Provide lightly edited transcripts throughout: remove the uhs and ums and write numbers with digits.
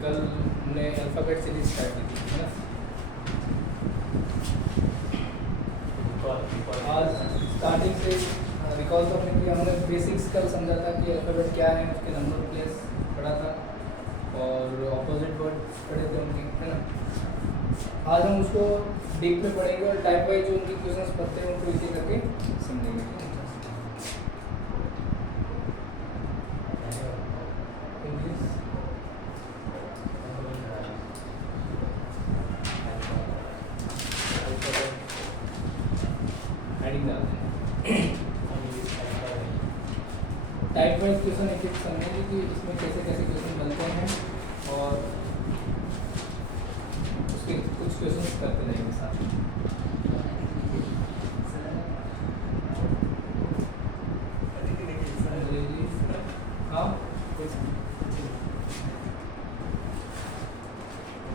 कल हमने alphabet series start की थी, है ना। आज स्टार्टिंग से रिकॉल तो हमने किया, हमने बेसिक्स कल समझा था कि अल्फ़ाबेट क्या है, उसके नंबर प्लेस पढ़ा था और ऑपोजिट वर्ड पढ़े थे उनके, है ना। आज हम उसको डीप में पढ़ेंगे और टाइप वाइज जो उनके क्वेश्चंस पढ़ते हैं उनको इसी करके समझेंगे। टाइप वाइज क्वेश्चन एक एक समझेंगे कि इसमें कैसे कैसे क्वेश्चन बनते हैं और उसके कुछ क्वेश्चन करते जाएंगे साथ में। हाँ,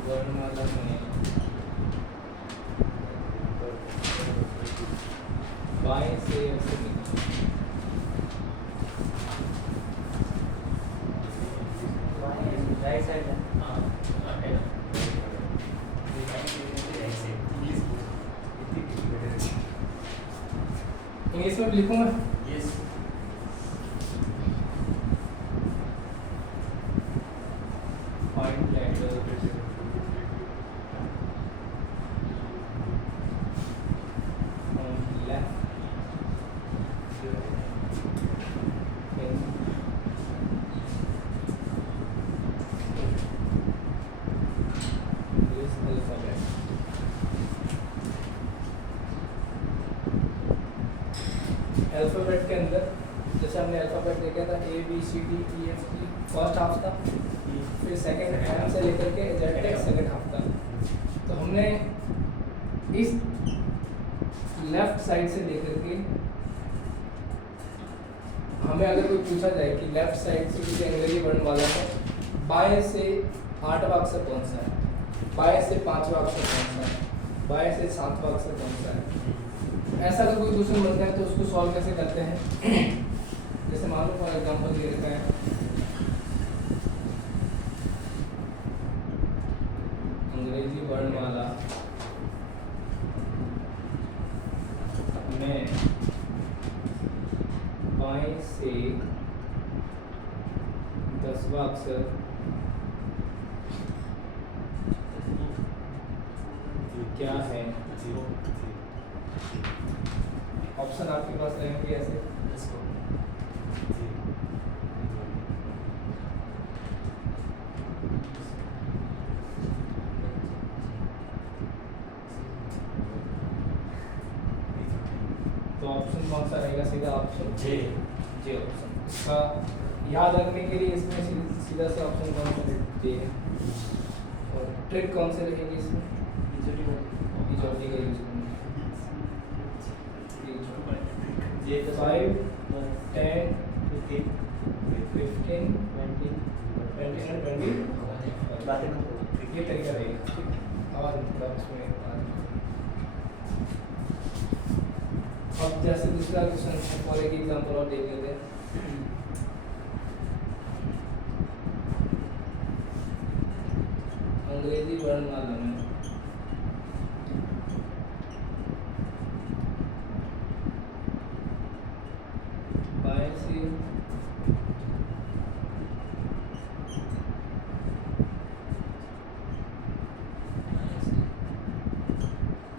वर्णमाला में बाएं से ऐसे राइट साइड है। हाँ, इंग्लिश में लिखूंगा। यस। पॉइंट लेटर अल्फ़ाबेट के अंदर जैसे हमने अल्फ़ाबेट देखा था A B C D E F G first half था, फिर सेकंड हाफ से लेकर के Z तक सेकंड हाफ था। तो हमने इस लेफ्ट साइड से लेकर के हमें अगर कोई पूछा जाए कि लेफ्ट साइड से किसी अंग्रेजी वर्ण वाला है, बाएं से 8वां अक्षर कौन सा है, बाएं से 5वां अक्षर कौन सा है, बाएं से 7वां अक्षर कौन सा है, ऐसा अगर कोई क्वेश्चन बनता है तो उसको सॉल्व कैसे करते हैं। जैसे मान लो फॉर एग्जांपल दे रखा है अंग्रेजी वर्णमाला में बाएं से 10वां अक्षर क्या है। ऑप्शन आपके पास रहेंगे ऐसे। तो ऑप्शन कौन सा रहेगा? सीधा ऑप्शन जे। जे ऑप्शन। इसका याद रखने के लिए इसमें सीधा से ऑप्शन कौन सा जे है। और ट्रिक कौन से रहेगी इसमें? इजोटी का यूज करेंगे। 5 10 15 20 ये तरीका रहेगा। और उसमें अब जैसे दूसरा क्वेश्चन फॉर एक एग्जांपल और देख लेते हैं। अंग्रेजी वर्णमाला में बाएं से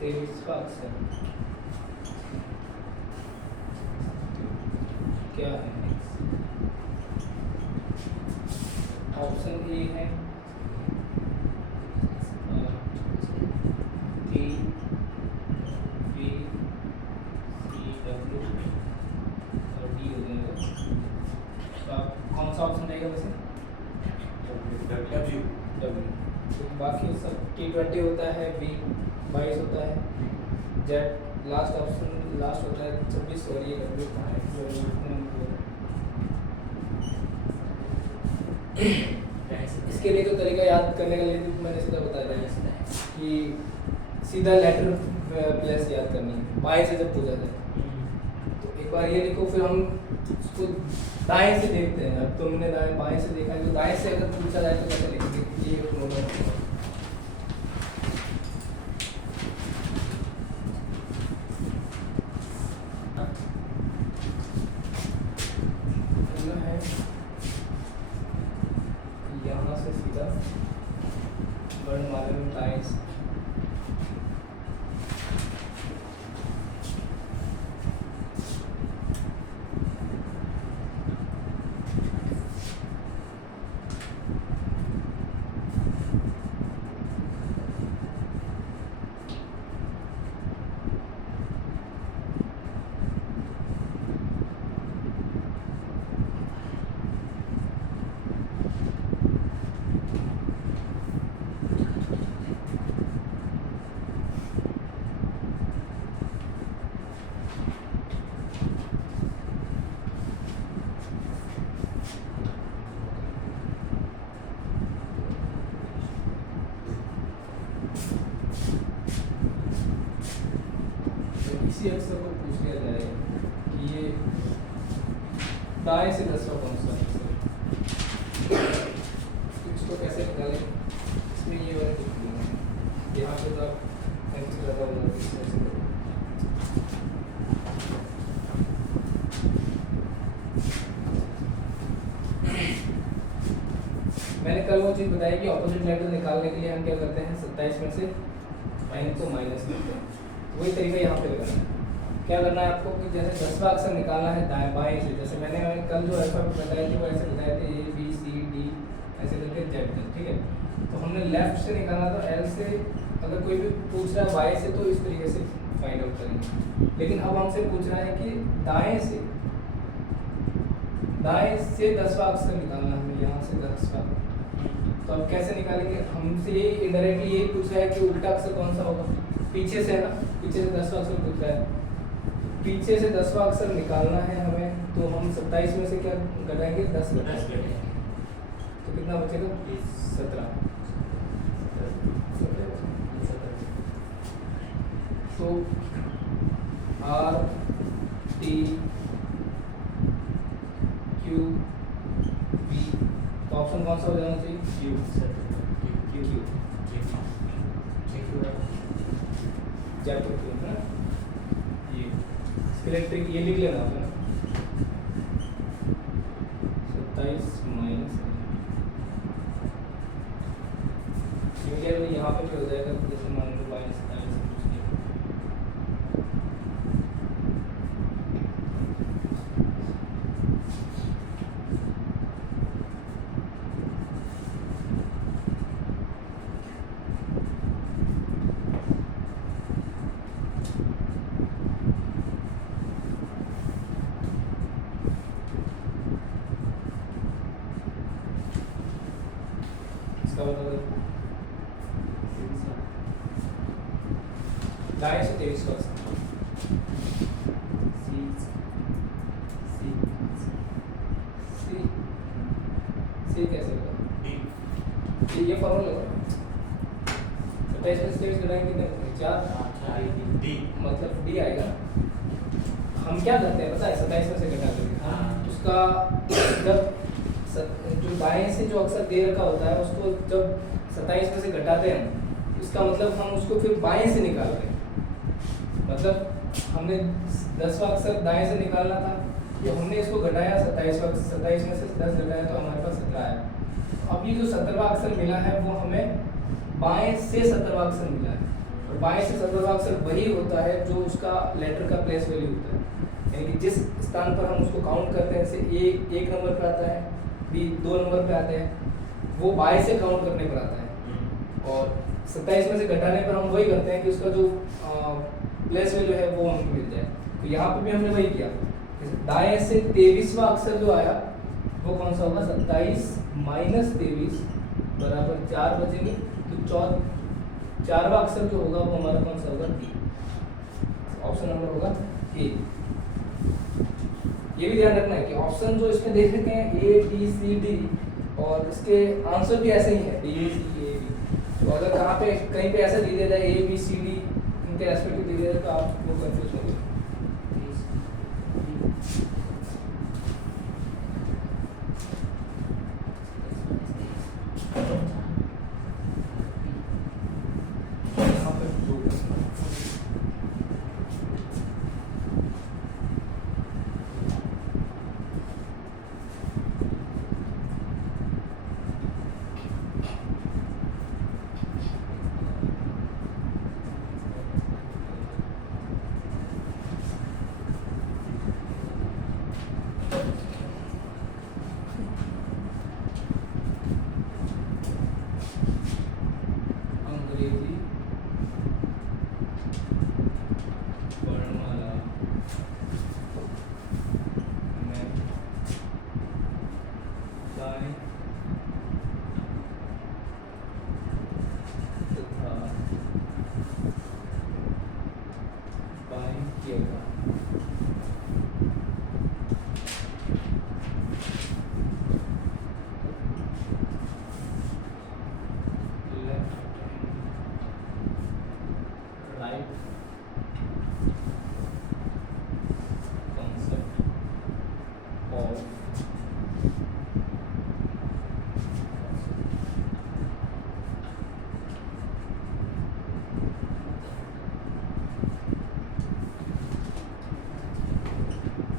23वां अक्षर क्या है? ऑप्शन ए है T B C W और D हो जाएगा। तो आप कौन सा ऑप्शन रहेगा वैसे? W। तो बाकी सब T20 होता है, B 22 होता है, Z लास्ट ऑप्शन लास्ट होता है 26 और ये W कहाँ है? इसके लिए तो तरीका याद करने का लिए मैंने सीधा बता दिया। कि सीधा लेटर प्लेस याद करनी है बाएं से जब पूछा जाए। तो एक बार ये लिखो, फिर हम उसको दाएं से देखते हैं। अब तुमने दाएं बाएं से देखा है, तो दाएं से अगर पूछा जाए तो कैसे लिखेंगे, ये एक नोट। यहाँ से सीधा वर्णमाला में दाएं से इसी अक्षर को पूछ लिया जाए कि ये दाएं से 10वां कौन सा है, तो इसको कैसे निकालें। इसमें ये वाला लिख देंगे, यहाँ पे तो आप कैंसिल कर रहा होगा, इस तरह से करो। मैंने कल वो चीज़ बताई कि ऑपोजिट लेटर निकालने के लिए हम क्या करते हैं, 27 में से n को माइनस करते हैं। वही तरीका यहाँ पे लगाना है। क्या करना है आपको कि जैसे 10वां अक्षर निकालना है दाएं बाएं से, जैसे मैंने कल जो अल्फाबेट बताए थे वो ऐसे बताए थे A B C D ऐसे करके Z तक, ठीक है। तो हमने लेफ्ट से निकाला था L से, अगर कोई भी पूछ रहा है बाएं से तो इस तरीके से फाइंड आउट करेंगे। लेकिन अब हमसे पूछ रहा है कि दाएं से 10वां अक्षर निकालना है, हमें यहाँ से 10वां। तो अब कैसे निकालेंगे, हमसे ये इनडायरेक्टली यही पूछ रहा है कि उल्टा अक्षर कौन सा होगा, पीछे से है ना, पीछे से 10वां अक्षर पूछ रहा है, पीछे से 10वां अक्षर निकालना है हमें। तो हम 27 में से क्या घटाएंगे, 10 घटाएंगे, तो कितना बचेगा, 17। तो R T Q V, तो ऑप्शन कौन सा हो जाना चाहिए, Q। जयपुर क्यों है ना, ये इलेक्ट्रिक, ये लिख लेना आपने 27 माइनस यहाँ पे भी हो जाएगा, जैसे मान लो माइनस 27 दाएं से 23 का सी कैसे होगा, ये फॉर्मूला लगा 27 में 23 घटाएंगे कितने, 4 डी, मतलब डी आएगा। हम क्या करते हैं पता है, 27 में से घटा करके उसका जब जो दाएं से जो अक्षर दे रखा होता है उसको जब 27 में से घटाते हैं, इसका मतलब हम उसको फिर बाएं से निकाल रहे हैं। मतलब हमने 10वां अक्षर दाएं से निकालना था, तो हमने इसको घटाया 27 में से 10 घटाया तो हमारे पास 17 आया। अब ये जो 17वां अक्षर मिला है वो हमें बाएं से 17वां अक्षर मिला है, और बाएं से 17वां अक्षर वही होता है जो उसका लेटर का प्लेस वैल्यू होता है, यानी कि जिस स्थान पर हम उसको काउंट करते हैं, जैसे ए 1 नंबर पर आता है, बी 2 नंबर पे आते हैं, वो बाएं से काउंट करने पर आता है। और 27 में से घटाने पर हम वही करते हैं कि उसका जो प्लेस वैल्यू है वो हमको मिल जाए। तो यहाँ पे भी हमने वही किया, दाएं से 23वां अक्षर जो आया वो कौन सा होगा, 27 माइनस 23 बराबर 4 बचेंगे। तो 4वां अक्षर जो होगा वो हमारा कौन सा होगा, डी। ऑप्शन नंबर होगा ए। ये भी ध्यान रखना है कि ऑप्शन जो इसमें देख रखे हैं A B C D, और इसके आंसर भी ऐसे ही है D A C A B। तो अगर कहाँ पे कहीं पे ऐसा दे दिया जाए ए बी सी डी इनके रेस्पेक्टिव दे दिया जाए तो आप वो कंफ्यूज होंगे। यहाँ पे दो अंग्रेजी वर्णमाला में दाएं तथा बाएं किएगा। Right concept of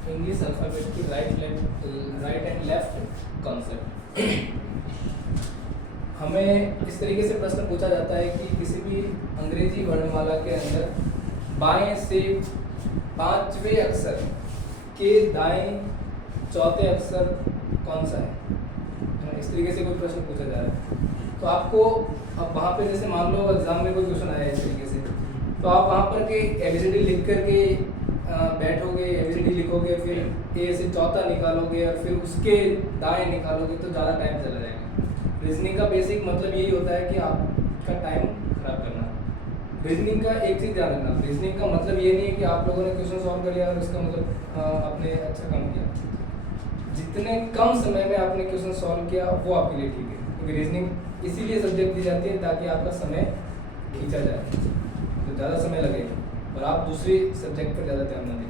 English alphabet की राइट एंड लेफ्ट कॉन्सेप्ट। हमें इस तरीके से प्रश्न पूछा जाता है कि किसी भी अंग्रेजी वर्णमाला के अंदर बाएं से पांचवें अक्षर के दाएं चौथे अक्षर कौन सा है, इस तरीके से कोई प्रश्न पूछा जा रहा है। तो आपको अब वहाँ पे जैसे मान लो एग्जाम में कोई क्वेश्चन आया इस तरीके से, तो आप वहाँ पर के एबीसीडी लिख करके बैठोगे, एबीसीडी लिखोगे, फिर ए से चौथा निकालोगे और फिर उसके दाएं निकालोगे तो ज़्यादा टाइम चला जाएगा। रीजनिंग का बेसिक मतलब यही होता है कि आपका टाइम खराब करना। रीजनिंग का एक चीज़ ध्यान रखना, रीजनिंग का मतलब ये नहीं है कि आप लोगों ने क्वेश्चन सॉल्व कर लिया और इसका मतलब आपने अच्छा काम किया। जितने कम समय में आपने क्वेश्चन सॉल्व किया वो आपके लिए ठीक है, क्योंकि रीजनिंग इसीलिए सब्जेक्ट दी जाती है ताकि आपका समय खींचा जाए, तो ज़्यादा समय लगेगा और आप दूसरी सब्जेक्ट पर ज़्यादा ध्यान ना दें।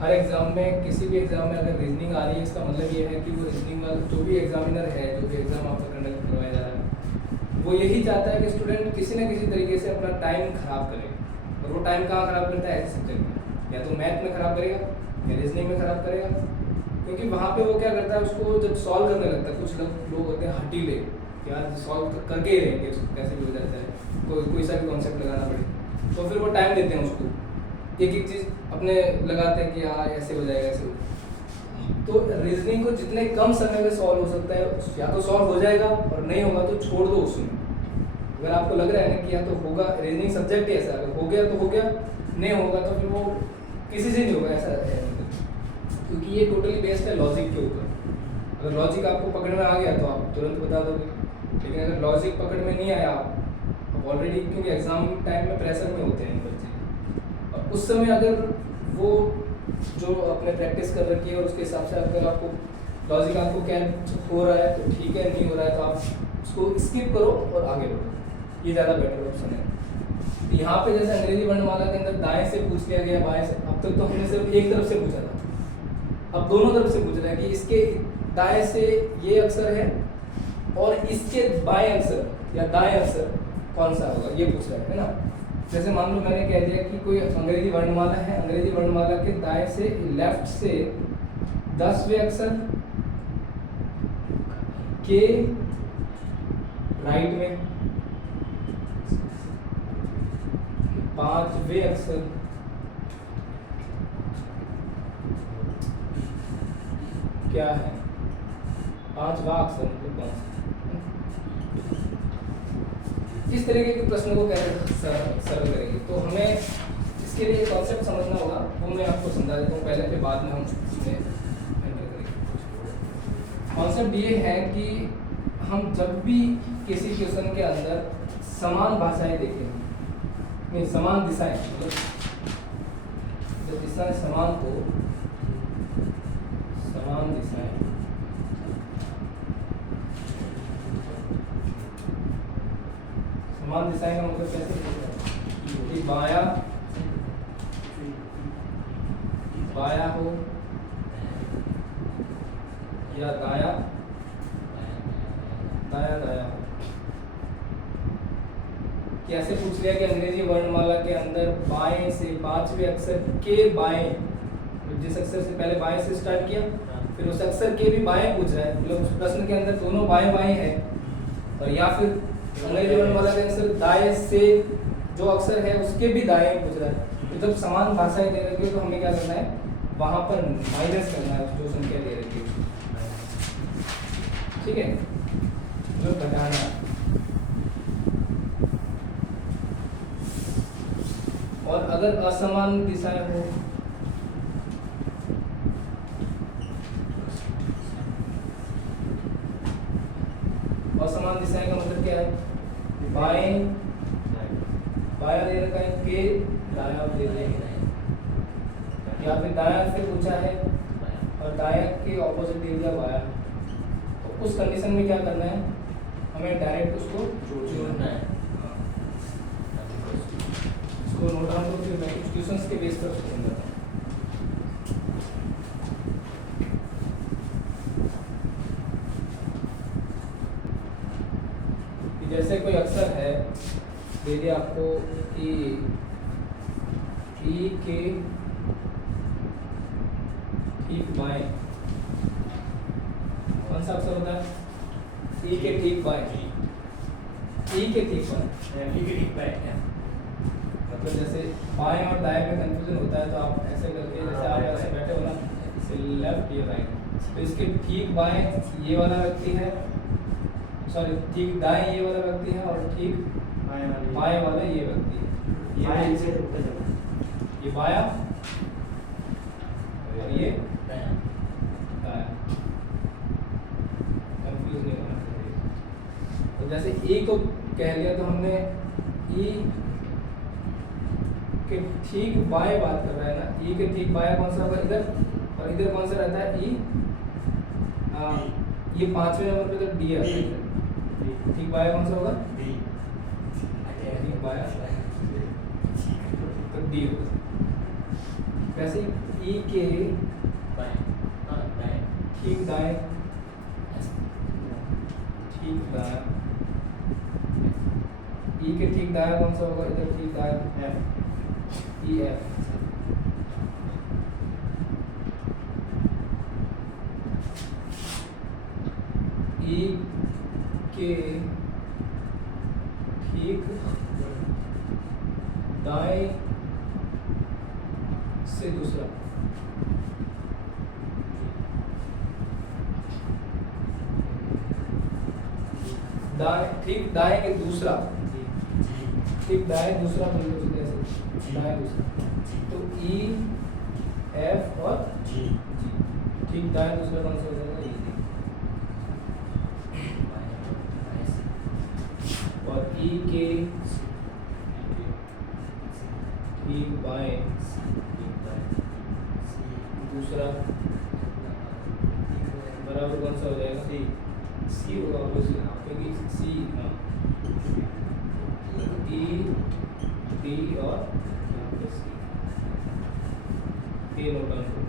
हर एग्ज़ाम में, किसी भी एग्ज़ाम में अगर रीजनिंग आ रही है, इसका मतलब ये है कि वो रीजनिंग वाला जो भी एग्जामिनर है, जो भी एग्ज़ाम आपका कंडक्ट करवाया जा रहा है, वो यही चाहता है कि स्टूडेंट किसी न किसी तरीके से अपना टाइम खराब करे। और वो टाइम कहाँ खराब करता है? ऐसे सब्जेक्ट में, या तो मैथ में खराब करेगा या रीजनिंग में खराब करेगा। क्योंकि वहाँ पे वो क्या करता है, उसको जब सॉल्व करने लगता है, कुछ लोग होते हैं हटीले, यार सॉल्व करके ही रहेंगे, कैसे भी हो जाता है, कोई सा भी कॉन्सेप्ट लगाना पड़े, तो फिर वो टाइम देते हैं उसको, एक एक चीज़ अपने लगाते हैं कि हाँ ऐसे हो जाएगा, ऐसे हो। तो रीजनिंग को जितने कम समय में सॉल्व हो सकता है, या तो सॉल्व हो जाएगा और नहीं होगा तो छोड़ दो उसमें। अगर आपको लग रहा है ना कि या तो होगा, रीजनिंग सब्जेक्ट ही ऐसा, अगर हो गया तो हो गया, नहीं होगा तो फिर वो किसी से नहीं होगा, ऐसा है। क्योंकि ये टोटली बेस्ड है लॉजिक के ऊपर। अगर लॉजिक आपको पकड़ में आ गया तो आप तुरंत बता दोगे, लेकिन अगर लॉजिक पकड़ में नहीं आया, आप ऑलरेडी, क्योंकि एग्जाम टाइम में प्रेशर में होते हैं बच्चे, और उस समय अगर वो जो अपने प्रैक्टिस कर रखी है और उसके हिसाब से अगर आपको लॉजिक आपको क्या हो रहा है तो ठीक है, नहीं हो रहा है तो आप उसको स्किप करो और आगे बढ़ो, ये ज़्यादा बेटर ऑप्शन है। तो यहाँ पे जैसे अंग्रेजी वर्णमाला के अंदर दाएं से पूछ लिया गया, बाएं से, अब तक तो हमने सिर्फ एक तरफ से पूछा था, अब दोनों तरफ से पूछ रहा है कि इसके दाएं से ये अक्षर है और इसके बाएं अक्षर या दाएं अक्षर कौन सा होगा, ये पूछ रहा है ना। जैसे मान लो मैंने कह दिया कि कोई अंग्रेजी वर्णमाला है, अंग्रेजी वर्णमाला के दाएं से, लेफ्ट से 10वें अक्षर के राइट में 5वें अक्षर क्या है, 5वां अक्षर मतलब कौन सा। इस तरीके के प्रश्नों को कैसे सरल करेंगे, तो हमें इसके लिए कॉन्सेप्ट समझना होगा, वो मैं आपको समझा देता हूँ पहले, फिर बाद में हम इसमें एंटर करेंगे। कॉन्सेप्ट ये है कि हम जब भी किसी क्वेश्चन के अंदर समान भाषाएं देखें, नहीं समान दिशाएं, मतलब जब दिशाएं समान हो, समान दिशाएं, समान दिशाएं का मतलब कैसे लिखते हैं कि बाया बाया हो या दाया दाया दाया हो। कैसे पूछ लिया कि अंग्रेजी वर्णमाला के अंदर बाएं से पांचवें अक्षर के बाएं, जिस अक्षर से पहले बाएं से स्टार्ट किया फिर उस अक्षर के भी बाएं पूछ रहा है, मतलब उस प्रश्न के अंदर दोनों बाएं बाएं है, और या फिर अंग्रेजी वर्णमाला के अंदर दाएं से जो अक्षर है उसके भी दाएं पूछ रहा है। तो जब समान भाषाएं दे रखी है तो हमें क्या करना है, वहां पर माइनस करना है जो संख्या दे रखी है, ठीक है, जो घटाना है। और अगर असमान दिशाएं हो, असमान दिशाएं का मतलब क्या है, बाएं बाया दे रखा है के दाया दे रखा है, या फिर दाया से पूछा है और दाया के ऑपोजिट दे दिया बाया, तो उस कंडीशन में क्या करना है, हमें डायरेक्ट उसको जोड़ना है। इसको नोट डाउन करो, फिर मैं कुछ क्वेश्चंस के बेस पर उसको समझाता हूँ। जैसे कोई अक्षर है, दे दिया आपको कि ई के ठीक बाएं, कौन सा अक्षर होता है, ई के ठीक बाएं, ई के ठीक बाएं, ई के ठीक बाएं, मतलब जैसे बाएं और दाएं में कंफ्यूजन होता है, तो आप ऐसे करके, जैसे आप ऐसे बैठे हो ना, लेफ्ट या राइट, तो इसके ठीक बाएं ये वाला व्यक्ति है, सॉरी ठीक दाएं ये वाला व्यक्ति है, और ठीक बाएं वाला ये व्यक्ति है, ये बाया और ये दाया, कंफ्यूज नहीं होना चाहिए। तो जैसे ए को कह लिया तो हमने ई के ठीक बाएं बात कर रहा है ना, ई के ठीक बाएं कौन सा होगा, इधर, और इधर कौन सा रहता है, ई, ये पांचवें नंबर पे तो डी है, ठीक बाया कौन सा होगा, ठीक बाया तो डी होगा। वैसे ई के ठीक दाएं, ठीक दाएं, ई के ठीक दाएं कौन सा होगा, इधर ठीक दाएं एफ, ई एफ, ई के ठीक दाएं से दूसरा, दाएं ठीक दाएं के दूसरा, ठीक दाएं दूसरा मतलब जैसे दाएं दूसरा, तो ई एफ और जी, ठीक दाएं दूसरा कौन सा हो जाएगा, ई, और ई के ठीक बाएं दूसरा बराबर कौन सा हो जाएगा, सी, सी होगा क्योंकि सी, ई डी और सी, ये नोट डाउन करो।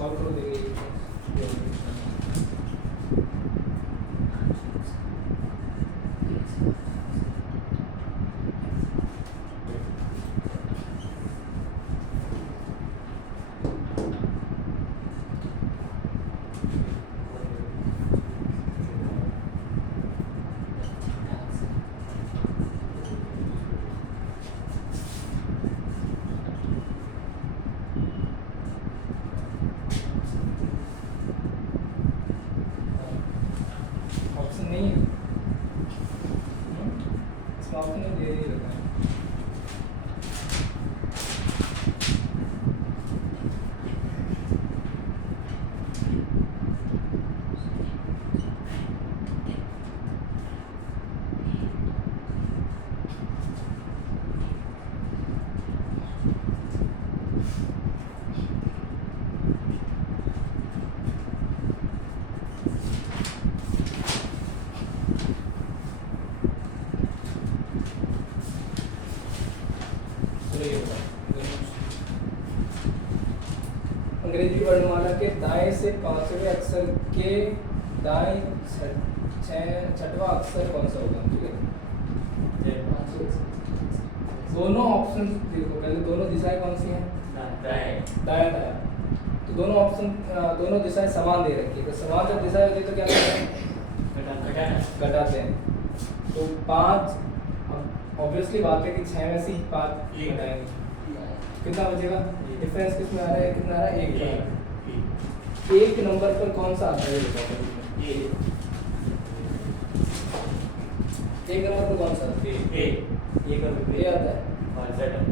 सॉल्व करो देखिए। ऑप्शन नहीं है इसमें, ऑप्शन नहीं दे रखा है। अंग्रेजी वर्णमाला के दाएं से पांचवें अक्षर के दाएं छठवां अक्षर कौन सा होगा? ठीक है, दोनों ऑप्शन देखो, पहले दोनों दिशाएं कौन सी हैं? दाया दाया। तो दोनों ऑप्शन दोनों दिशाएं समान दे रखी है, तो समान जब दिशाएं होती है तो क्या करते हैं? घटाते हैं। तो 5 ऑब्वियसली बात है कि 6 में से 5 घटाएंगे, कितना बचेगा? डिफरेंस किसमें आ रहा है? कितना आ रहा है? 1 का। 1 नंबर पर कौन सा आता है? 1 नंबर पर कौन सा आता है? ये आता है,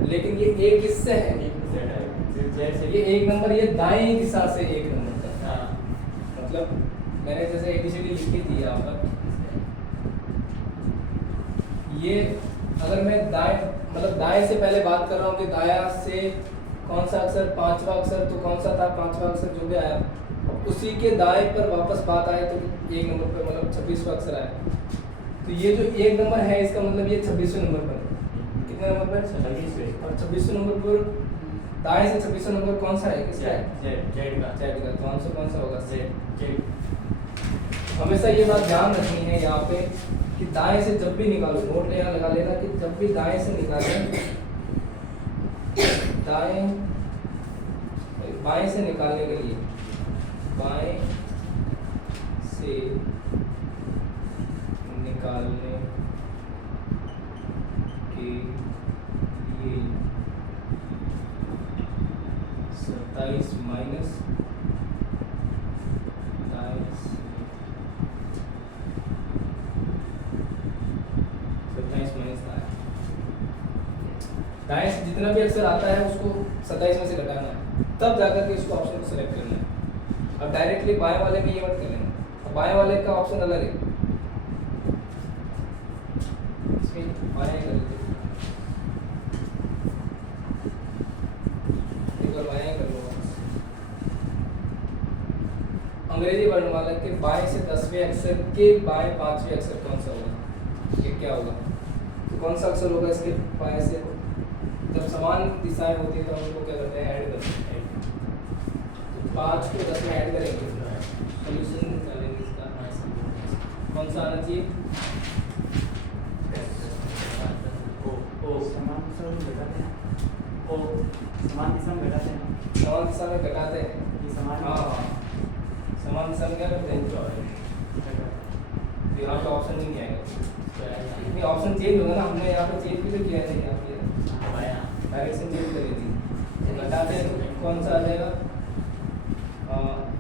लेकिन ये 1 किससे है? ये 1 नंबर ये दाएं दिशा से 1 नंबर का, मतलब मैंने जैसे ABCD लिखी थी यहाँ पर, ये अगर मैं दाएं मतलब दाएं से पहले बात कर रहा हूँ कि दाया से कौन सा अक्षर? 5वां अक्षर, तो कौन सा था 5वां अक्षर जो भी आया, उसी के दाएं पर वापस बात आए तो 1 नंबर पर मतलब 26वां अक्षर आया। तो ये जो 1 नंबर है इसका मतलब ये 26वें नंबर पर, कितने नंबर पर? 26वें। और 26वें नंबर पर दाएं से 26वां नंबर कौन सा है? किसका है? जेड का। तो आंसर कौन सा होगा? जेड। हमेशा ये बात ध्यान रखनी है यहाँ पे कि दाएं से जब भी निकालो, नोट यहाँ लगा लेना कि जब भी दाएं से निकालें, बाएं से निकालने के लिए, बाएं से निकालने के लिए 27 माइनस दाएं से जितना भी अक्षर आता है उसको 27 में से घटाना है, तब जाकर के इसको ऑप्शन को सिलेक्ट करना है। अब डायरेक्टली बाएं वाले में ये मत कर लेना, अब बाएं वाले का ऑप्शन अलग है, इसमें बाएं कर लेते, एक बार बाएं कर लो। अंग्रेजी वर्णमाला के बाएं से 10वें अक्षर के बाएं 5वें अक्षर कौन सा होगा? ये क्या होगा? तो कौन सा अक्षर होगा इसके बाएं से? जब समान दिशाएं होती है तो हम उनको क्या करते हैं? ऐड करते हैं। तो 5 को 10 में ऐड करेंगे, सॉल्यूशन निकालेंगे इसका। कौन सा आना चाहिए? समान दिशा में घटाते हैं। समान दिशा में घटाते हैं। समान दिशा में घटाते हैं। हाँ, समान दिशा में क्या करते हैं? यहाँ पे ऑप्शन नहीं आएगा, नहीं ऑप्शन चेंज होगा ना, हमने यहाँ पे चेंज भी तो किया है, यहाँ पे डायरेक्शन चेंज करी थी। तो घटाते हैं तो कौन सा आ जाएगा?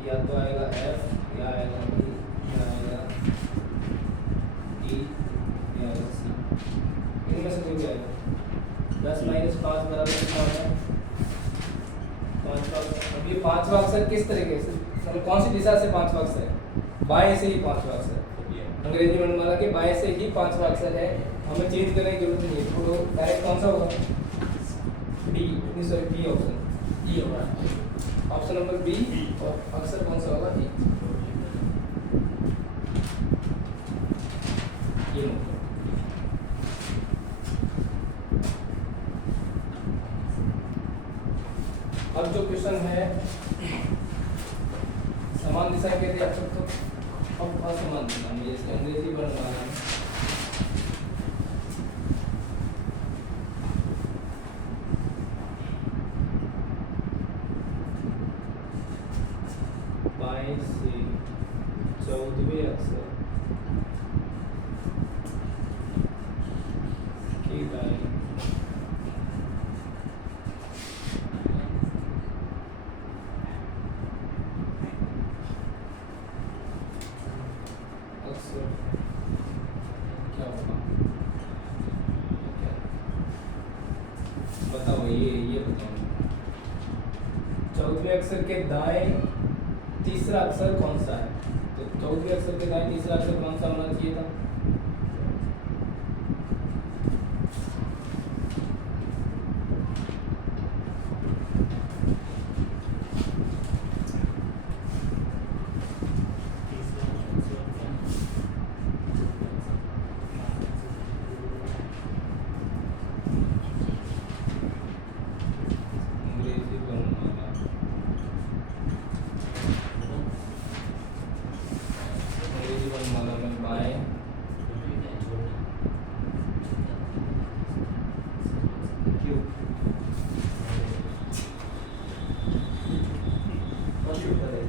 या तो आएगा F, या आएगा B, या आएगा E, या आएगा C, इनमें से कोई भी आएगा। 10 माइनस 5 बराबर कितना होता है? 5वां। अब ये 5वां अक्षर किस तरीके से, मतलब कौन सी दिशा से 5वां अक्षर है? बाएं से ही 5वां अक्षर। अंग्रेजी वर्णमाला के बाएं से ही 5वां अक्षर है, हमें चेंज करने की जरूरत नहीं है। तो डायरेक्ट कौन सा होगा? बी ऑप्शन, ई होगा ऑप्शन नंबर बी, और अक्षर कौन सा होगा? ई। ये अब जो क्वेश्चन है समान दिशाएं कहते हैं अक्षर को, अब असमान दिशा में इसके अंग्रेजी वर्णमाला में बाएं से 14वें अक्षर की दाएं अक्षर क्या होगा? बताओ, ये बताओ। 14वें अक्षर के दाएं तीसरा अक्षर कौन सा है? तो 14वें अक्षर के दाएं तीसरा अक्षर कौन सा होना चाहिए था? अंग्रेजी वर्णमाला अंग्रेजी वर्णमाला में बाएं क्यों कौन सी उत्तर है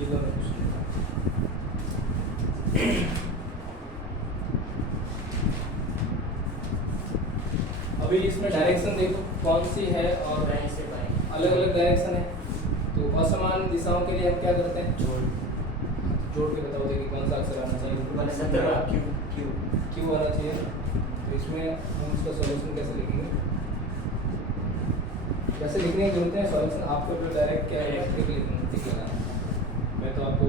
ये दोनों क्वेश्चन अभी इसमें डायरेक्शन देखो कौन सी है और दाएं से बाएं अलग अलग डायरेक्शन है। तो असमान दिशाओं के लिए हम क्या करते हैं? जोड़ के बताओ देखिए कौन सा अक्षर आना चाहिए। मैंने 17 क्यों क्यों क्यों आना चाहिए? तो इसमें हम इसका सॉल्यूशन कैसे लिखेंगे? कैसे लिखने की जरूरत है? सॉल्यूशन आपको जो डायरेक्ट क्या है लिख लेना है। मैं तो आपको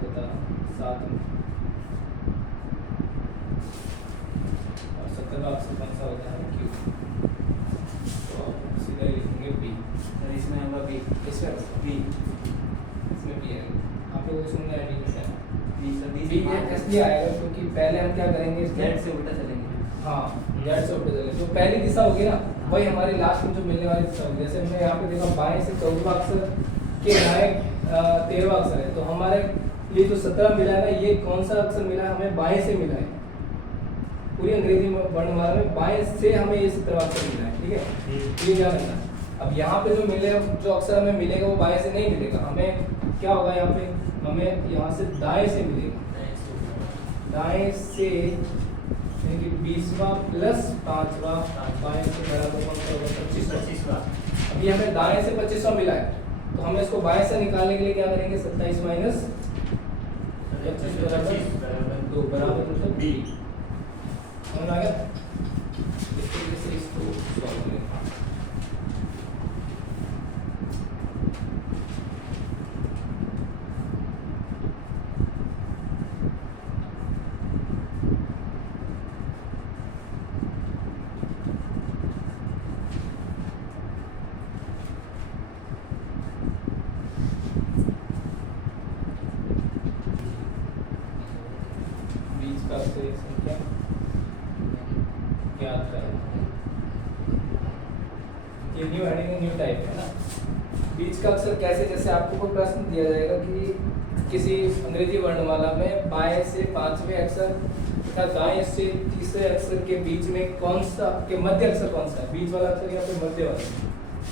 बता साथ में और 17वां अक्षर कौन सा होता है? क्यू। तो आप सीधा ही लिखेंगे बी। सर इसमें होगा बी इसमें बी इसमें बी है। आप लोगों को समझ आया बी क्या है? बी सर बी बी इसलिए आएगा क्योंकि पहले हम क्या करेंगे? जेड से उल्टा चलेंगे। हाँ, जेड से उल्टे चले। जो पहली दिशा होगी ना वही हमारी लास्ट में जो मिलने वाली दिशा होगी। जैसे हमने यहाँ पे देखा बाएं से 14वां अक्षर के दाएं 13वां अक्षर है। तो हमारे लिए जो 17 मिला है ना, ये कौन सा अक्षर मिला है? हमें बाएं से मिला है। पूरी अंग्रेजी वर्णमाला में बाएं से हमें ये 17वां अक्षर मिला है। ठीक है, ये क्या करना है? अब यहाँ पे जो मिले जो अक्षर हमें मिलेगा वो बाएं से नहीं मिलेगा। हमें क्या होगा? यहाँ पे हमें यहाँ से दाएं से मिलेगा। दाएं से यानी कि 20वां प्लस 5वां बाएं से बराबर कौन सा होगा? 25वां। अभी हमें दाएं से 25वां मिला है तो हमें इसको बाएं से निकालने के लिए क्या करेंगे? 27 माइनस 25 बराबर 2 बराबर मतलब बी। समझ आ गया? इस तरीके से इसको सॉल्व करें। बीच का अक्षर संख्या ज्ञात करें। ये न्यू हेडिंग न्यू टाइप है ना। बीच का अक्षर कैसे? जैसे आपको कोई प्रश्न दिया जाएगा कि किसी अंग्रेजी वर्णमाला में बाएं से 5वें अक्षर तथा दाएं से तीसरे अक्षर के बीच में कौन सा के मध्य अक्षर कौन सा है? बीच वाला अक्षर या फिर मध्य वाला?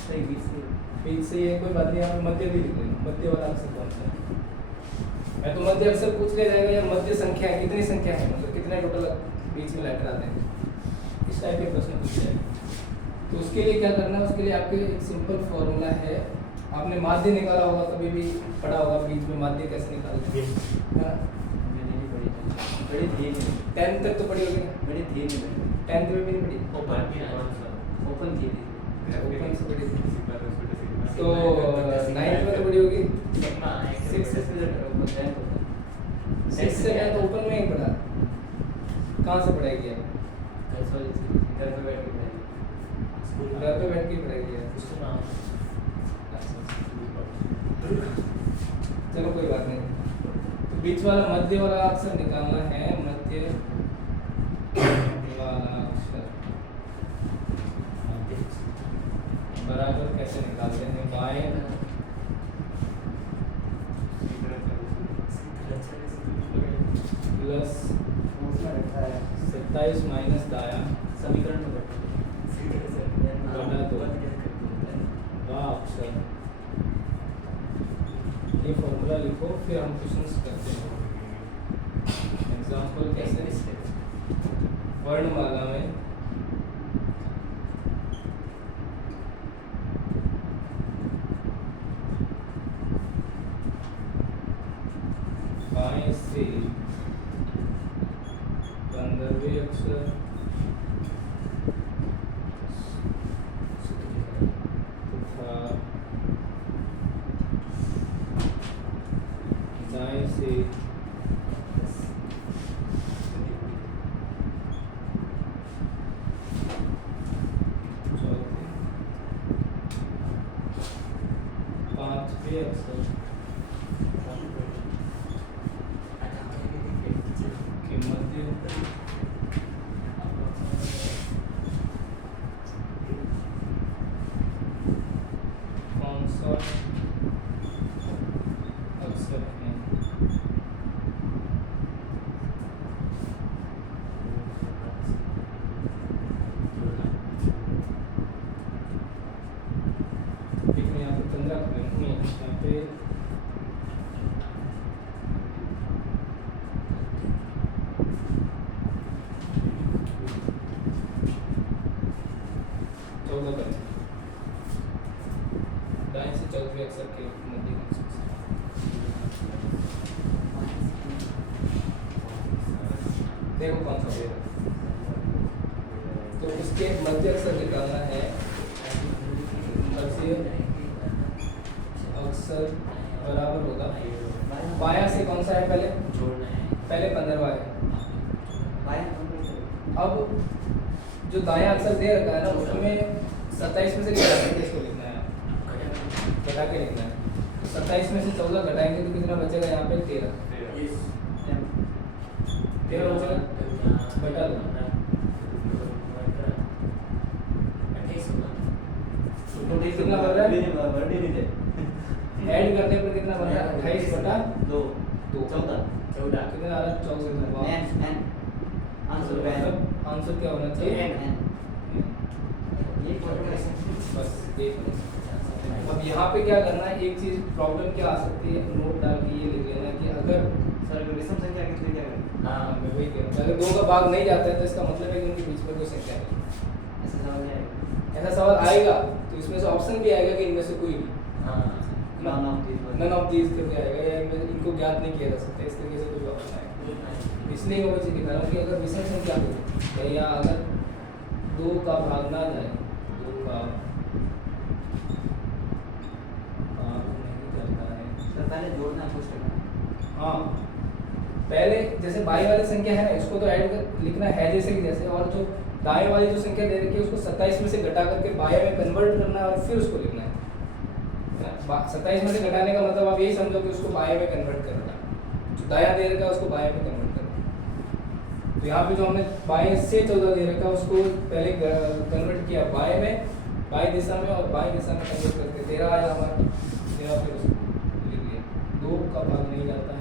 सही बीच से बीच से ये कोई बात नहीं, यहाँ पे मध्य भी लिख लेना। मध्य वाला अक्षर कौन सा है? या तो मध्य अक्षर पूछ लिया जाएगा या मध्य संख्या है, कितनी संख्या है, मतलब कितने टोटल बीच में लेटर आते हैं, इस टाइप के प्रश्न पूछे जाएंगे। तो उसके लिए क्या करना है, उसके लिए आपके एक सिंपल फॉर्मूला है, आपने माध्य निकाला होगा, कभी भी पढ़ा होगा बीच में माध्य कैसे निकालते हैं, हाँ? बड़ी धीरे 10th तक तो पढ़ी होगी ना, बड़ी धीरे 10th में भी नहीं पढ़ी, ओपन की ओपन से पढ़ी थी। तो 9th में तो पढ़ी होगी, 6 से 10 सिक्स से 10th तो ओपन में ही पढ़ा, कहाँ से पढ़ाई किया, घर पे बैठ के घर पे बैठ के पढ़ाई किया, चलो कोई बात नहीं। तो बीच वाला मध्य वाला अक्षर निकालना है, मध्य वाला अक्षर बराबर कैसे निकालते हैं, बाय प्लस 27 माइनस दाया समीकरण में बटा 2 वाह अक्षर, ये फॉर्मूला लिखो, फिर हम क्वेश्चंस करते हैं। एग्जांपल कैसे, वर्णमाला में बाएं से 15वें अक्षर तथा दाएं से 5वें अक्षर के मध्य कौन सा अक्षर है, लेकिन यहाँ पे 15 करेंगे, यहाँ पे दाएं से 14वें अक्षर के मध्य का अक्षर। देखो कौन सा होगा, तो इसके मध्य अक्षर निकालना है, मध्य अक्षर बराबर होगा, बाया से कौन सा है, पहले 15वां है, अब जो दाया अक्षर दे रखा है ना उसमें 27 में से घटा के इसको लिखना है, घटा के लिखना है, 27 में से 14 घटाएंगे तो कितना बचेगा, यहाँ पे 13 बचेगा, बटा 2 कितना बन रहा है, ऐड करने पर कितना बन रहा है, 28 बटा 2 14 कितना आ रहा है, 14 आंसर क्या होना चाहिए, बस एक। अब यहाँ पे क्या करना है, एक चीज प्रॉब्लम क्या आ सकती है, नोट डाल के ये लिख लेना कि अगर विषम संख्या कितनी क्या करें, हाँ मैं वही कह रहा हूँ, अगर 2 का भाग नहीं जाता है तो इसका मतलब है कि उनके बीच में कोई संख्या नहीं, ऐसा सवाल नहीं आएगा, ऐसा सवाल आएगा तो इसमें से ऑप्शन भी आएगा कि इनमें से कोई भी नन ऑफ दीज करके आएगा, या इनको ज्ञात नहीं किया जा सकता, इस तरीके से कोई ऑप्शन आएगा। इसलिए मैं वैसे दिखा रहा हूँ कि अगर विषम संख्या हो या अगर 2 का भाग ना जाए, 2 का भाग नहीं जाता है, पहले जोड़ना कुछ करना, हाँ पहले जैसे बाई वाली संख्या है ना इसको तो ऐड कर लिखना है जैसे कि जैसे, और जो दाएं वाली जो संख्या दे रखी है उसको 27 में से घटा करके बाया में कन्वर्ट करना है और फिर उसको लिखना है। 27 में से घटाने का मतलब आप यही समझो कि उसको बाया में कन्वर्ट करना, जो दाया दे रखा है उसको बाया में कन्वर्ट करना। तो यहाँ पे जो हमने बाएं से 14 दे रखा है उसको पहले कन्वर्ट किया बाएं में, बाएं दिशा में, और बाएं दिशा में कन्वर्ट करके 13 आया हमारा, 13 फिर उसको लिख दिया, 2 का भाग नहीं जाता है,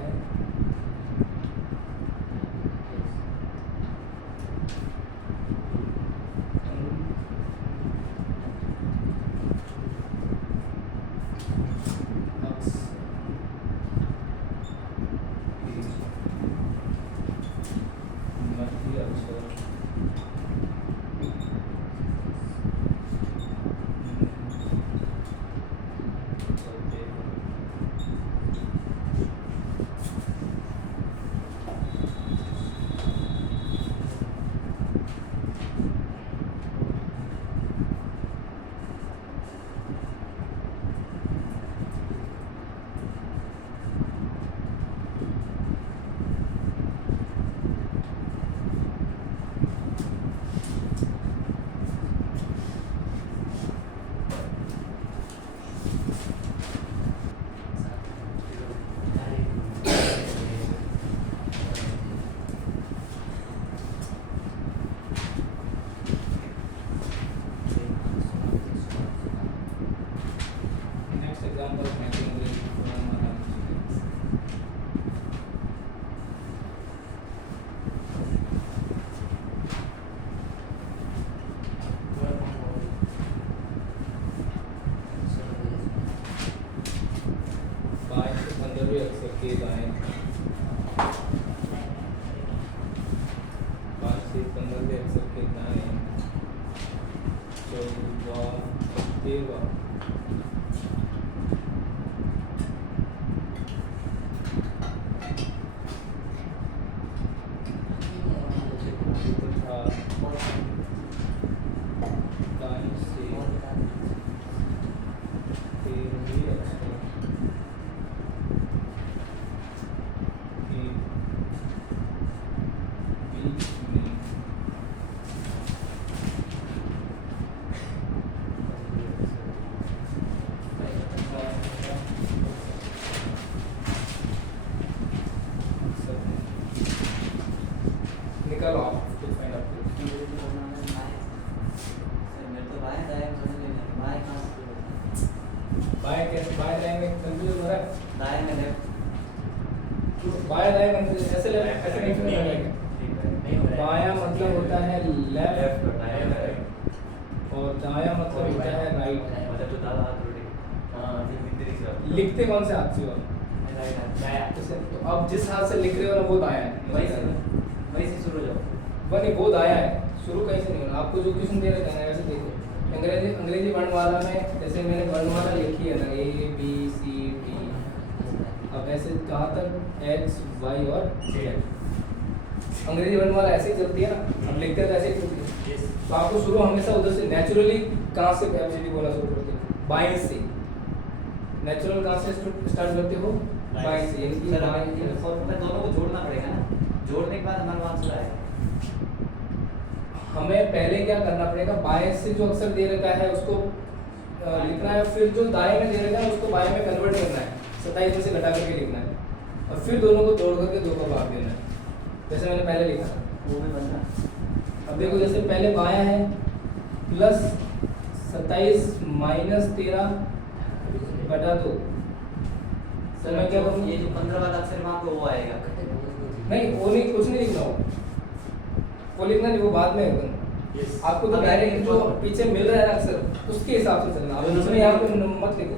बाया दाया कंफ्यूजन ऐसे ऐसे कंफ्यूजन हो जाएगा। बाया मतलब होता है लेफ्ट और दाया मतलब होता है राइट। लिखते कौन से हाथ से हो? तो अब जिस हाथ से लिख रहे हो ना वो दाया है। वही से शुरू हो जाओ। बनी वो दाया है, शुरू कहीं से नहीं होना। आपको जो क्वेश्चन दे रहे हैं वैसे देखो, अंग्रेजी वर्णमाला में जैसे मैंने वर्णमाला लिखी है ना A B C D, अब ऐसे कहाँ तक X Y और Z। अंग्रेजी वर्णमाला ऐसे ही चलती है ना, हम लिखते हैं तो ऐसे ही चलती है। तो आपको शुरू हमेशा उधर से नेचुरली कहाँ से एबीसीडी बोलना शुरू करते हो? बाएं से। नेचुरल कहाँ से स्टार्ट करते हो? बाएं से। यानी कि सर बाएं इन फॉर्मूला दोनों को जोड़ना पड़ेगा ना, जोड़ने के बाद हमारा आंसर आएगा। हमें पहले क्या करना पड़ेगा? बाएं से जो अक्षर दे रखा है उसको लिखना है, फिर जो दाएं में दे रखा है उसको बाएं में कन्वर्ट करना है, 27 में से घटा करके लिखना है, और फिर दोनों को जोड़ करके 2 का भाग देना है, जैसे मैंने पहले लिखा था। वो भी बनना। अब देखो जैसे पहले बायां है प्लस 27 माइनस 13 बटा 2। सर मैं क्या करूँ, ये जो 15 वाला अक्षर वहाँ पे वो आएगा। नहीं वो नहीं, कुछ नहीं लिखना हो, वो लिखना नहीं, वो बाद में होगा। आपको तो डायरेक्ट जो पीछे मिल रहा है ना अक्षर उसके हिसाब से चलना। आप इसमें यहाँ पे मत लिखो,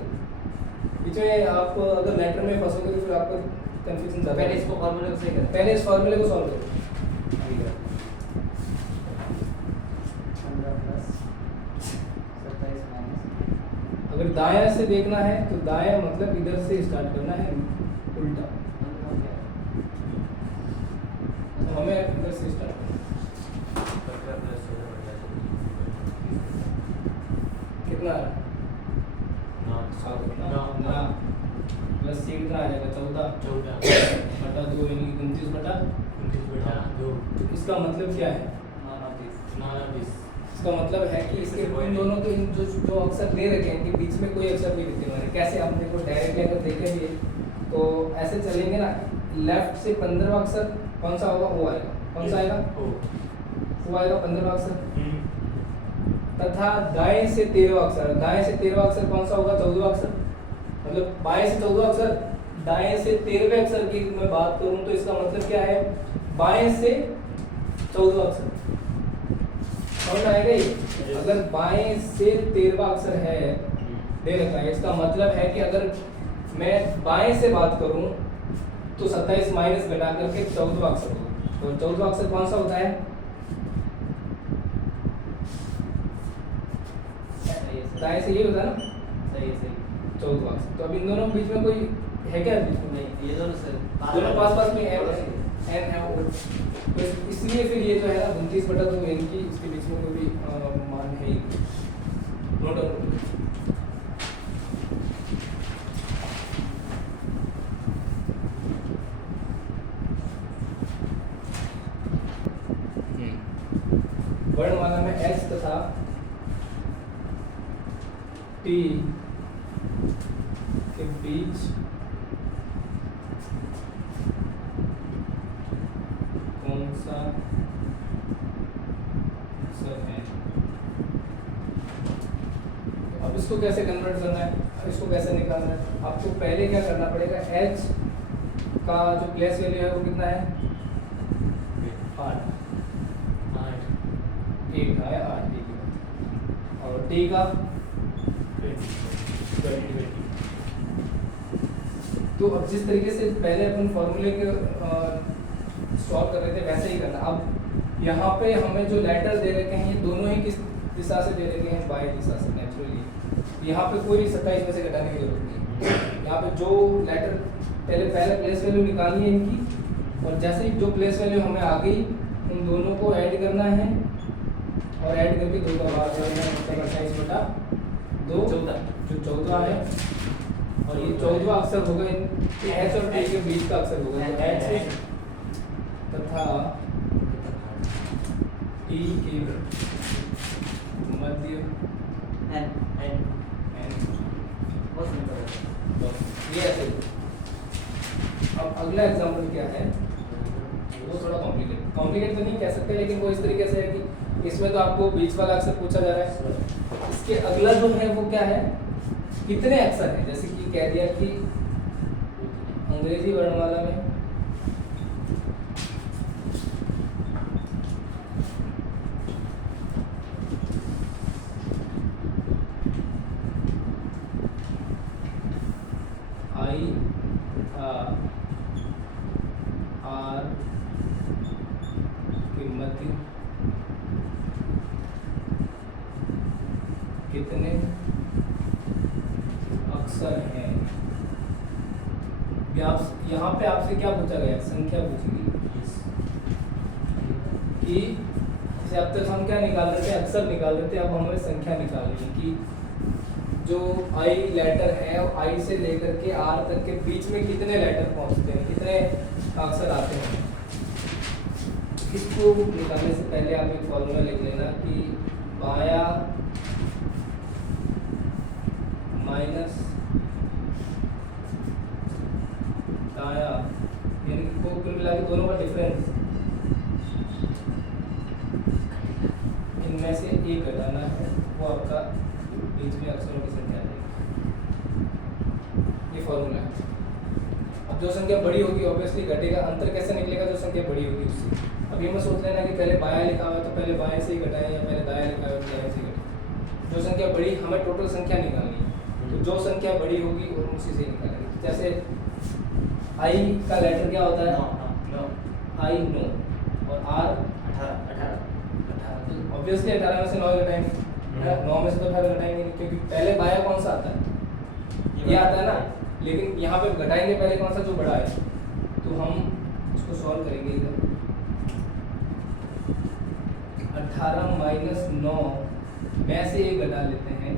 पीछे आप अगर लेटर में फंसोगे तो फिर आपको कंफ्यूजन ज़्यादा। पहले इसको फॉर्मूले को सही करें। पहले इस फॉर्मूले को सॉल्व करो। 15 प्लस 27 माइनस। अगर दाया से देखना है तो दाया मतलब इधर से स्टार्ट करना है, उल्टा। तो हमें इधर से स्टार्ट करना है। कितना है? 9 प्लस C कितना आ जाएगा? 14 बटा 2 यानी 29 बटा 2। इसका मतलब क्या है? इसका मतलब है कि इसके इन दोनों के जो अक्षर दे रखे हैं इनके बीच में कोई अक्षर भी विद्यमान है। कैसे? आप देखो डायरेक्टली अगर देखेंगे तो ऐसे चलेंगे ना, लेफ्ट से 15वां अक्षर कौन सा होगा? वो आएगा। कौन सा आएगा? वो आएगा 15वां अक्षर। तथा दाएं से 13वां अक्षर, दाएं से 13वां अक्षर कौन सा होगा? 14वां अक्षर। मतलब बाएं से 14वां अक्षर, दाएं से 13वें अक्षर की मैं बात करूं तो इसका मतलब क्या है? बाएं से 14वां अक्षर। समझ आएगा ये? अगर बाएं से 13वां अक्षर है दे रखा है, इसका मतलब है कि अगर मैं बाएं से बात करूं तो 27 माइनस घटा करके 14वां अक्षर होगा। तो 14वां अक्षर कौन सा होता है? दाएं से ये होता है ना? सही 14वां अक्षर। तो अब इन दोनों के बीच में कोई है क्या? बीच में नहीं, ये दोनों सर दोनों पास पास में एन है वो, तो इसलिए फिर ये जो है ना 29 बटा 2 यानी कि इसके बीच में कोई भी मान है ही नोट डाउन। वर्णमाला में H तथा T के बीच कौन सा अक्षर है? अब इसको कैसे कन्वर्ट करना है, इसको कैसे निकालना है? आपको पहले क्या करना पड़ेगा? H का जो प्लेस वैल्यू है वो कितना है? 8 है 8 की बात। और T का 20। तो अब जिस तरीके से पहले अपन फॉर्मूले के सॉल्व कर रहे थे वैसे ही करना। अब यहाँ पे हमें जो लेटर दे रखे हैं ये दोनों ही किस दिशा से दे रखे हैं? बाई दिशा से नेचुरली। यहाँ पे कोई 27 में से घटाने की जरूरत नहीं। यहाँ पे जो लेटर पहले प्लेस वैल्यू निकालनी है इनकी, और जैसे ही जो प्लेस वैल्यू हमें आ गई उन दोनों को ऐड करना है, और ऐड करके 2 का भाग देना है, मतलब 28 बटा 2 जो 14 है। और ये 14वां अक्षर होगा H और T के बीच का अक्षर होगा। तो H तथा T के मध्य एन ये ऐसे। अब अगला एग्जांपल क्या है? वो थोड़ा कॉम्प्लिकेट तो नहीं कह सकते, लेकिन वो इस तरीके से है कि इसमें तो आपको बीच वाला अक्षर पूछा जा रहा है। इसके अगला जो है वो क्या है? कितने अक्षर हैं? जैसे कि कह दिया कि अंग्रेजी वर्णमाला में कितने अक्षर हैं। यहाँ पे आपसे क्या पूछा गया, संख्या पूछी गई कि जैसे अब तक हम क्या निकाल रहे थे, अक्षर निकाल रहे थे, अब हमें संख्या निकालनी है कि जो आई लेटर है आई से लेकर के आर तक के बीच में कितने लेटर पहुंचते हैं, कितने अक्षर आते हैं। इसको निकालने से पहले आप एक फॉर्मूला लिख लेना कि बाया माइनस दाया, यानी कि को कुल मिला के दोनों का डिफरेंस, इनमें से एक घटाना है, वो आपका बीच में अक्षरों की संख्या है। ये फॉर्मूला है। अब जो संख्या बड़ी होगी ऑब्वियसली घटेगा, अंतर कैसे निकलेगा, जो संख्या बड़ी होगी उससे। अब ये मत सोच लेना कि पहले बाया लिखा हुआ है तो पहले बाएं से ही घटाएं या पहले दाया लिखा हुआ है तो दाएं से ही घटाएं। जो संख्या बड़ी, हमें टोटल संख्या निकालनी है, तो जो संख्या बड़ी होगी वो उसी से निकालेंगे। जैसे आई का लेटर क्या होता है, आई 9 और आर 18। तो ऑब्वियसली 18 में से 9 घटाएंगे, 9 में से तो फिर घटाएंगे नहीं, क्योंकि पहले बाया कौन सा आता है, ये आता है ना। लेकिन यहाँ पे घटाएंगे पहले कौन सा, जो बड़ा है। तो हम इसको सॉल्व करेंगे इधर। 18 माइनस 9 में से एक घटा लेते हैं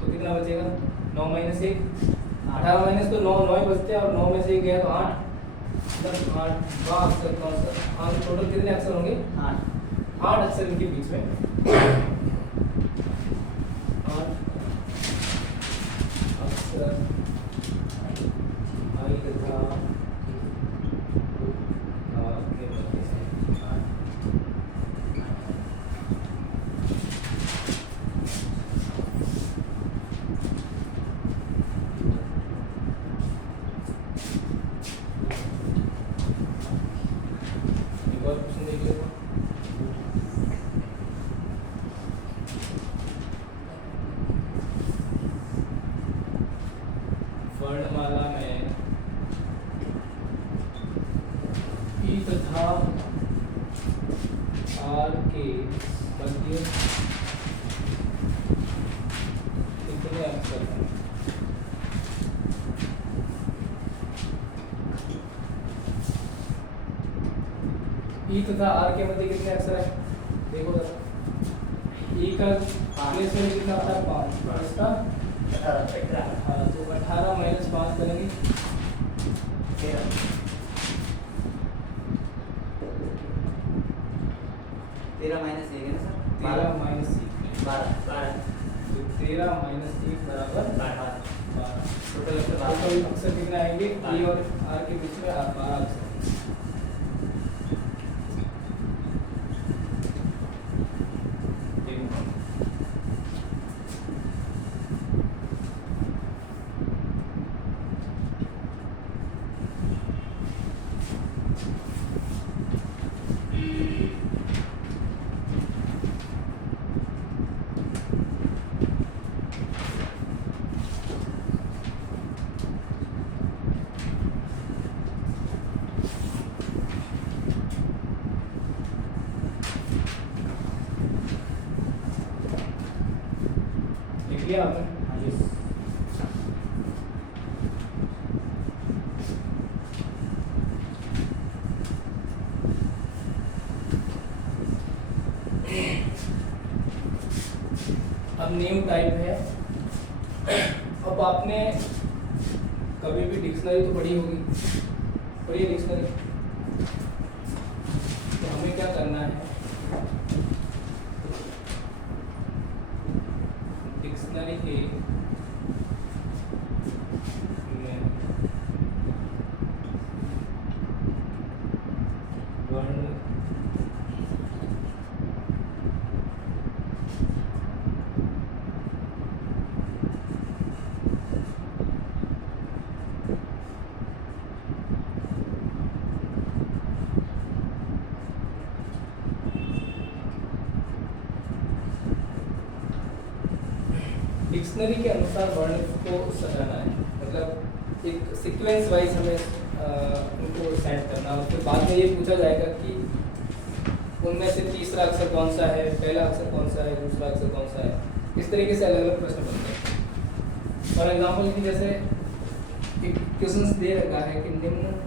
तो कितना बचेगा, 9 माइनस 1, 18 माइनस तो 9 ही बचते हैं, और 9 में से एक गया तो 8, मतलब 8 अक्षर कौन सा, टोटल कितने अक्षर होंगे, 8 अक्षर इनके बीच में, 8 अक्षर आई तथा के मध्य से 8। एक और क्वेश्चन देख लो। वर्णमाला में ई तथा आर के मध्य कितने अक्षर हैं। ई तथा आर के मध्य कितने अक्षर हैं, देखो जरा। ई का प्लेस में कितना होता है, 5, इसका 18। तो 18 माइनस 5 करेंगे 13। 13 माइनस 1 है ना सर, 13 माइनस 1 12 तो 13 माइनस 1 बराबर 12। टोटल अक्षर कितने आएंगे, ई और आर के बीच में 12 अक्षर। लिख लिया आपने, अब नेम टाइप है। अब आपने कभी भी डिक्शनरी तो पढ़ी होगी, पढ़िए डिक्शनरी। तो हमें क्या करना है, डिक्शनरी के वर्ण डिक्शनरी के अनुसार वर्ण को सजाना है, मतलब एक सीक्वेंस वाइज हमें उनको सेट करना है। फिर बाद में ये पूछा जाएगा कि उनमें से तीसरा अक्षर कौन सा है, पहला अक्षर कौन सा है, दूसरा अक्षर कौन सा है। इस तरीके से अलग अलग प्रश्न बनते हैं। फॉर एग्जाम्पल कि जैसे एक क्वेश्चन दे रखा है कि निम्न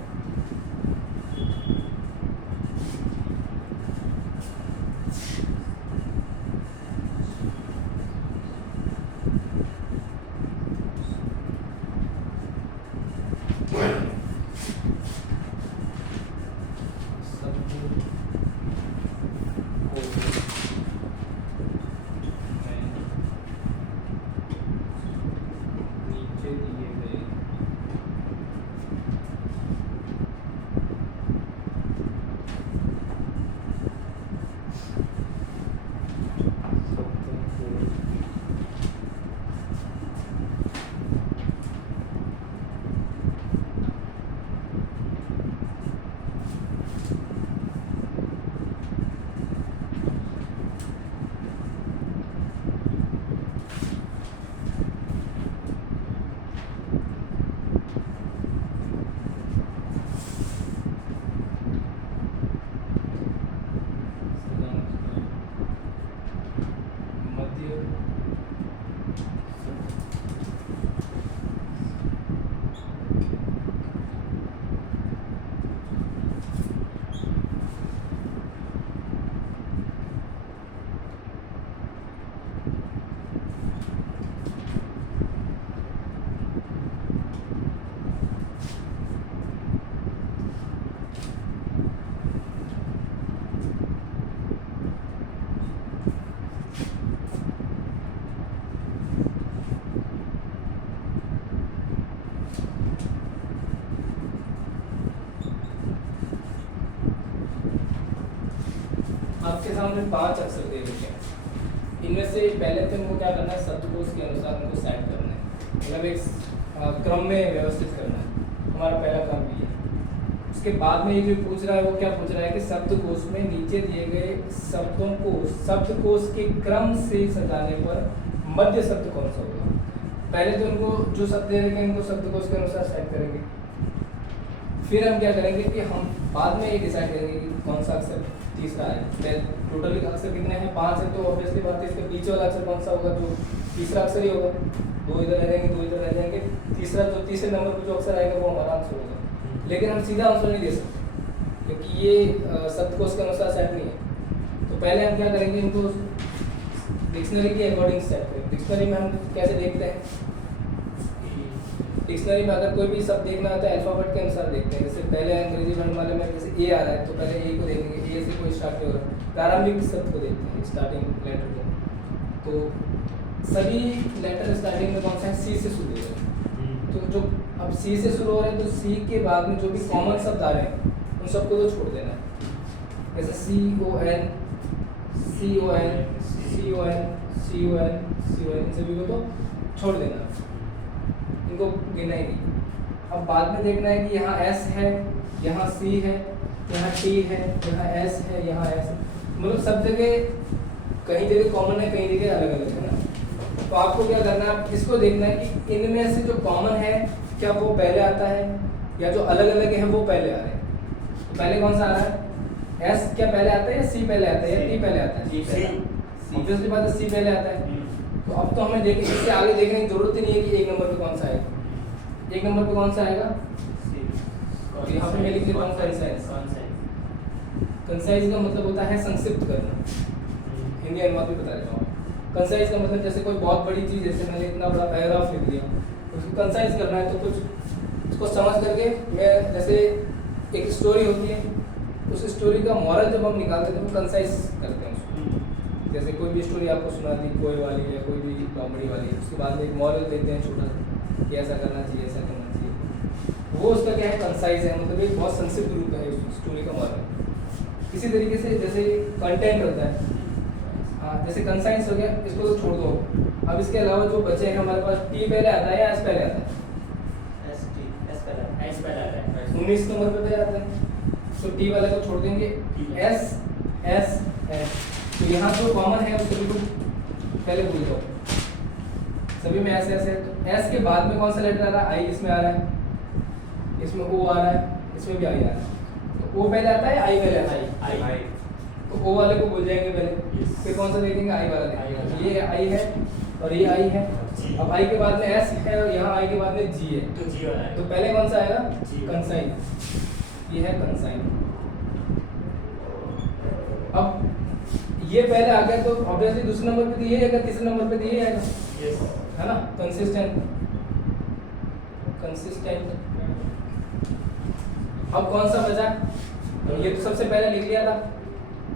आपके सामने 5 अक्षर दे रखे हैं। इनमें से पहले तो हमको क्या करना है, शब्दकोश के अनुसार उनको सेट करना है, मतलब एक क्रम में व्यवस्थित करना है। हमारा पहला क्रम ये है। उसके बाद में ये जो पूछ रहा है वो क्या पूछ रहा है कि शब्दकोश में नीचे दिए गए शब्दों को शब्दकोश के क्रम से सजाने पर मध्य शब्द कौन सा होगा। पहले तो उनको जो शब्द दे रखे हैं उनको शब्दकोश के अनुसार सेट करेंगे, फिर हम क्या करेंगे कि हम बाद में ये डिसाइड करेंगे कि कौन सा अक्षर तीसरा है। टोटल अक्षर कितने हैं, 5 है, तो ऑब्वियसली बात है इसके पीछे वाला अक्षर कौन सा होगा, जो तीसरा अक्षर ही होगा। 2 इधर रह जाएंगे, 2 इधर रह जाएंगे, तीसरा जो तीसरे नंबर पर जो अक्षर आएगा वो हमारा आंसर होगा। लेकिन हम सीधा आंसर नहीं दे सकते क्योंकि ये शब्दकोश के अनुसार सेट नहीं है। तो पहले हम क्या करेंगे, इनको डिक्शनरी के अकॉर्डिंग सेट करेंगे। डिक्शनरी में हम कैसे देखते हैं, डिक्शनरी में अगर कोई भी शब्द देखना होता है अल्फाबेट के अनुसार देखते हैं। जैसे पहले अंग्रेजी वर्ण वाले में जैसे ए आ रहा है तो पहले ए को देखेंगे, ए से कोई स्टार्ट होगा, प्रारंभिक शब्द को देखते हैं, स्टार्टिंग लेटर को। तो सभी लेटर स्टार्टिंग में कौन सा है, सी से शुरू हो रहे हैं। तो जो अब सी से शुरू हो रहे हैं तो सी के बाद में जो भी कॉमन शब्द आ रहे हैं उन सबको तो छोड़ देना है। जैसे C O N C O N C O N C O N C O N, इन सभी को तो छोड़ देना है, इनको गिना ही नहीं। अब बाद में देखना है कि यहाँ एस है, यहाँ सी है, यहाँ टी है, यहाँ एस है, यहाँ एस है, मतलब सब जगह कहीं जगह कॉमन है, कहीं जगह अलग अलग है ना। तो आपको क्या करना है, इसको देखना है कि इनमें से जो कॉमन है क्या वो पहले आता है या जो अलग अलग है वो पहले आ रहे हैं। तो पहले कौन सा आ रहा है, एस क्या पहले आता है या सी पहले आता है या टी पहले आता है, ऑब्वियसली बात है सी पहले आता है। तो अब तो हमें देख इससे आगे देखने की जरूरत ही नहीं है कि एक नंबर पे कौन सा आएगा। एक नंबर पे कौन सा आएगा, यहाँ पे मैं लिख देता हूँ कंसाइज। कंसाइज का मतलब होता है संक्षिप्त करना, हिंदी अनुवाद भी बता देता हूँ। कंसाइज का मतलब जैसे कोई बहुत बड़ी चीज़, जैसे मैंने इतना बड़ा पैराग्राफ लिख दिया, उसको कंसाइज करना है तो कुछ उसको समझ करके मैं, जैसे एक स्टोरी होती है उस स्टोरी का मॉरल जब हम निकालते हैं तो कंसाइज करते हैं उसको। जैसे कोई भी स्टोरी आपको सुना दी कोई वाली या कोई भी कॉमेडी वाली, उसके बाद में एक मॉरल देते हैं छोटा कि ऐसा करना चाहिए ऐसा करना चाहिए, वो उसका क्या है कंसाइज है, मतलब एक बहुत संक्षिप्त रूप है उस स्टोरी का मॉरल। इसी तरीके से जैसे कंटेंट होता है, हाँ जैसे कंसाइज हो गया, इसको तो छोड़ दो। अब इसके अलावा जो बचे हैं हमारे पास, टी पहले आता है या एस पहले आता है, एस पहले आता है, 19 नंबर पे पहले आता है, तो टी वाले को छोड़ देंगे, एस एस एस। तो यहाँ जो कॉमन है उसको बिल्कुल पहले भूल जाओ, सभी में एस एस है। तो एस के बाद में कौन सा लेटर आ रहा है, आई इसमें आ रहा है, इसमें ओ आ रहा है, इसमें भी आई आ रहा है। तो ओ पहले आता है, आई पहले आता है, आई तो ओ वाले को भूल जाएंगे पहले, फिर कौन सा देखेंगे, आई वाला देखेंगे। ये आई है, और ये आई है। जी। अब आई के बाद में एस है और यहाँ आई के बाद में जी है, तो जी वाला है। तो पहले कौन सा आएगा? जी। कंसाइन। ये है कंसाइन। अब ये पहले आ गया तो ऑब्वियसली दूसरे नंबर पे तो ये आएगा, तीसरे नंबर पे तो ये आएगा, यस। है ना? कंसिस्टेंट। कंसिस्टेंट। अब कौन सा बचा? ये तो सबसे पहले लिख लिया था।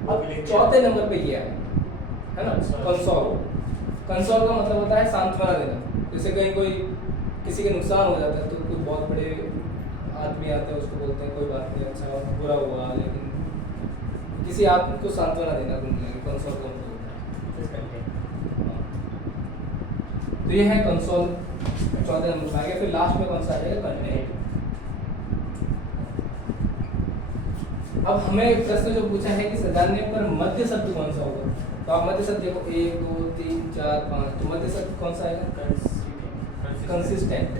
अब चौथे नंबर पे किया है ना? कंसोल। कंसोल का मतलब होता है सांत्वना देना। जैसे कहीं कोई किसी के नुकसान हो जाता है तो कोई बहुत बड़े आदमी आते हैं, उसको बोलते हैं कोई बात नहीं, अच्छा बुरा हुआ, लेकिन किसी आदमी को सांत्वना देना कंसोल का मतलब होता है। तो ये है कंसोल, चौथे नंबर पे आ गया। फिर लास्ट में कौन सा आ जाएगा? कंटेंट। अब हमें प्रश्न जो पूछा है कि सजाने पर मध्य शब्द कौन सा होगा, तो आप मध्य शब्द देखो 1 2 3 4 5, तो मध्य शब्द कौन सा आएगा? कंसिस्टेंट।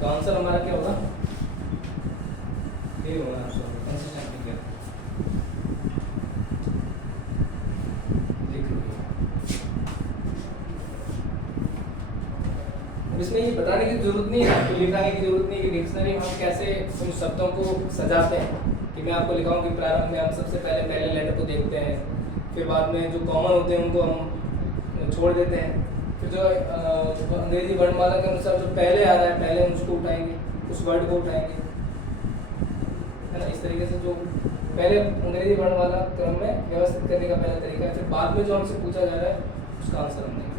तो आंसर हमारा क्या होगा? ये होगा आंसर, कंसिस्टेंट। क्या लिख लो। इसमें ये बताने की जरूरत नहीं है, आपको लिखाने की जरूरत नहीं है कि डिक्शनरी में हम कैसे उन शब्दों को सजाते हैं। कि मैं आपको लिखाऊं कि प्रारंभ में हम सबसे पहले लेटर को देखते हैं, फिर बाद में जो कॉमन होते हैं उनको हम छोड़ देते हैं, फिर जो अंग्रेजी वर्णमाला के अनुसार जो पहले आ रहा है पहले उसको उठाएंगे, उस वर्ड को उठाएंगे, है ना? इस तरीके से जो पहले अंग्रेजी वर्णमाला क्रम में व्यवस्थित करने का पहला तरीका है। फिर बाद में जो हमसे पूछा जा रहा है उसका आंसर हम देंगे।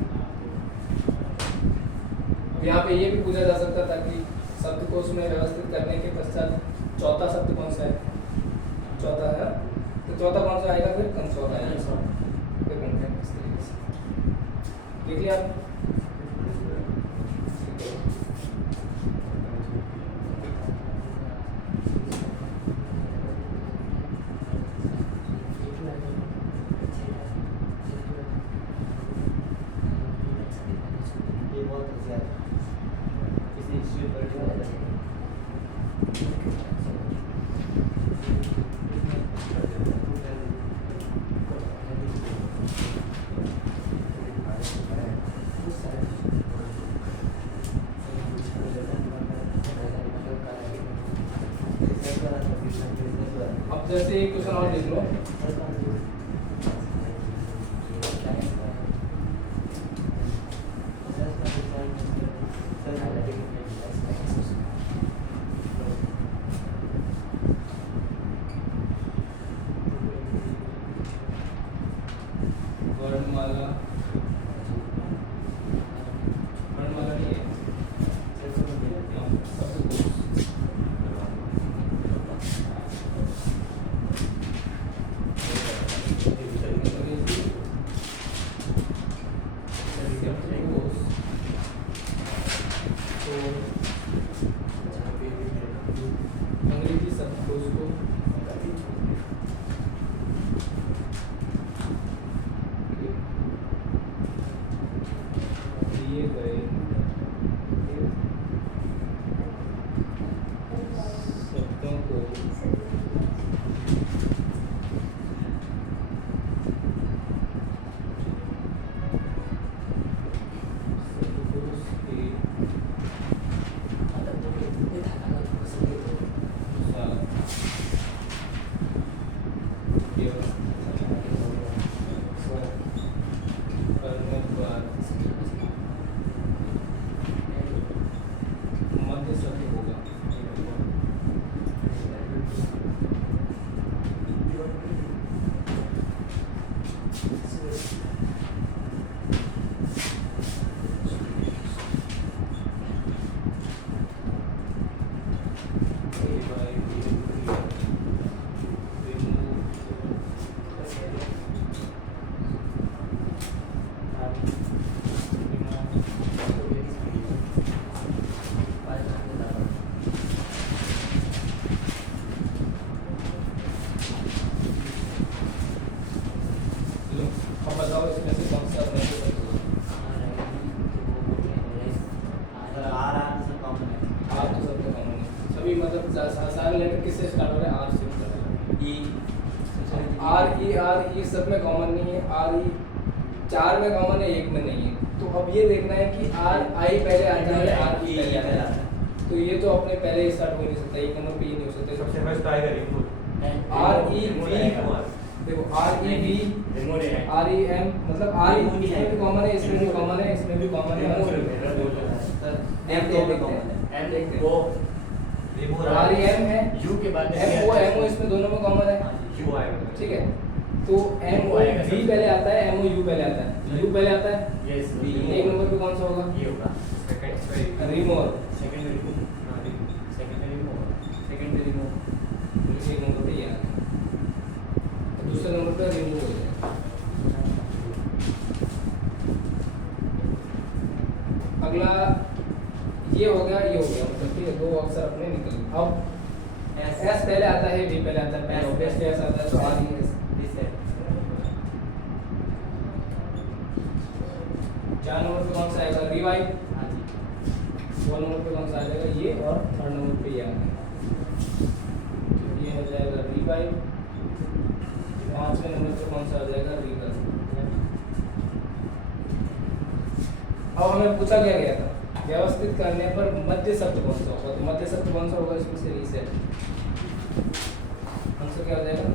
यहाँ पे ये भी पूछा जा सकता था कि शब्दकोश में व्यवस्थित करने के पश्चात चौथा शब्द कौन सा है? चौथा है, तो चौथा कौन सा आएगा? फिर कंसोल आएगा। फिर कंटेंट इस तरीके से देखिए आप। ये बहुत ज्यादा किसी इश्यू पर ज़्यादा अब जैसे एक क्वेश्चन और देख लो। वर्णमाला, वर्णमाला नहीं है, शब्दकोश। अंग्रेजी शब्दकोश को दिए गए शब्दों को शब्दकोश के करने के बाद मध्य शब्द होगा। अब बताओ इसमें से कौन सा मध्य शब्द होगा? आर तो सबसे कॉमन है, सभी मतलब सारे लेटर किससे स्टार्ट हो रहे हैं? आर से स्टार्ट हो रहे हैं। आर ई ये सब में कॉमन नहीं है। आर ई 4 में कॉमन है, 1 में नहीं है। तो अब ये देखना है कि आर आई पहले आता है आर ई पहले आता है। तो ये तो अपने पहले ही स्टार्ट हो नहीं सकता, एक नंबर पे ये नहीं हो सकता। सबसे फर्स्ट आएगा रिमूव। आर ई वी, देखो R E V R E M, मतलब आर इसमें भी कॉमन है, इसमें भी कॉमन है, इसमें भी कॉमन है, सर एम तो भी कॉमन है। एम देखते हैं। वो रिमूव आर ई एम है, यू के बाद एम ओ इसमें दोनों में कॉमन है, यू आएगा। ठीक है। तो एम ओ आएगा वी पहले आता है, एम ओ यू पहले आता है, यू पहले आता है, यस एक नंबर पे कौन सा होगा? ये होगा सेकंड सही। Remove, secondary move secondary move secondary move, एक नंबर पे ये आ गया। तो दूसरे नंबर पे रिमूव हो जाएगा। अगला ये हो गया, ये हो गया, मतलब ठीक है, दो अक्षर अपने निकल गए। अब एस पहले आता है, वी पहले आता है, पहले ऑब्वियसली एस आता है, तो आर ई एस। दिस है 4 नंबर पे कौन सा आएगा? रिवाइव। हाँ जी 4 नंबर पे कौन सा आ जाएगा? ये, और 3rd नंबर पे ये आ गया, तो ये हो जाएगा रिवाइव। 5वें नंबर पे कौन सा आ जाएगा? रिकल। अब हमें पूछा क्या गया था, व्यवस्थित करने पर मध्य शब्द कौन सा होगा? तो मध्य शब्द कौन सा होगा इसमें से? रीसेट। आंसर क्या हो जाएगा?